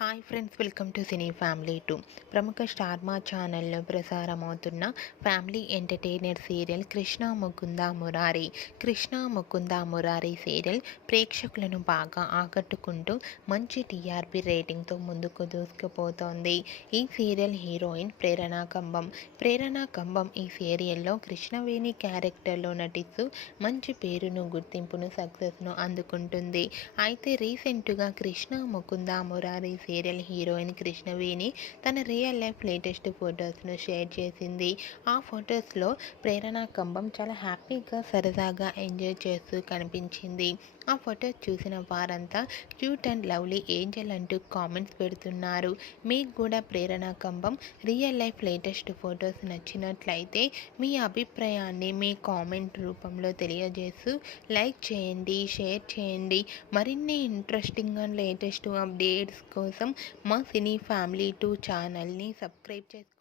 Hi friends, welcome to cine family 2. ప్రముఖ star Maa ఛానల్లో ప్రసారమవుతున్న family entertainer serial Krishna Mukunda Murari. Krishna Mukunda Murari serial ప్రేక్షకులను బాగా ఆకట్టుకుంటూ మంచి టీఆర్పీ రేటింగ్తో ముందుకు దూసుకుపోతోంది. ఈ సీరియల్ హీరోయిన్ ప్రేరణ కంబం. ప్రేరణ కంబం ఈ సీరియల్లో కృష్ణవేణి క్యారెక్టర్లో నటిస్తూ మంచి పేరును, గుర్తింపును, సక్సెస్ను అందుకుంటుంది. అయితే రీసెంట్గా కృష్ణ ముకుంద మురారి సీరియల్ హీరోయిన్ కృష్ణవేణి తన రియల్ లైఫ్ లేటెస్ట్ ఫొటోస్ను షేర్ చేసింది. ఆ ఫొటోస్లో ప్రేరణ కంబం చాలా హ్యాపీగా, సరదాగా ఎంజాయ్ చేస్తూ కనిపించింది. ఆ ఫొటోస్ చూసిన వారంతా క్యూట్ అండ్ లవ్లీ ఏంజల్ అంటూ కామెంట్స్ పెడుతున్నారు. మీకు కూడా ప్రేరణ కంబం రియల్ లైఫ్ లేటెస్ట్ ఫొటోస్ నచ్చినట్లయితే మీ అభిప్రాయాన్ని మీ కామెంట్ రూపంలో తెలియజేస్తూ లైక్ చేయండి, షేర్ చేయండి. మరిన్ని ఇంట్రెస్టింగ్ అండ్ లేటెస్ట్ అప్డేట్స్ కోసం మా సినీ ఫ్యామిలీ 2 ఛానల్ని సబ్స్క్రైబ్ చేసుకోండి.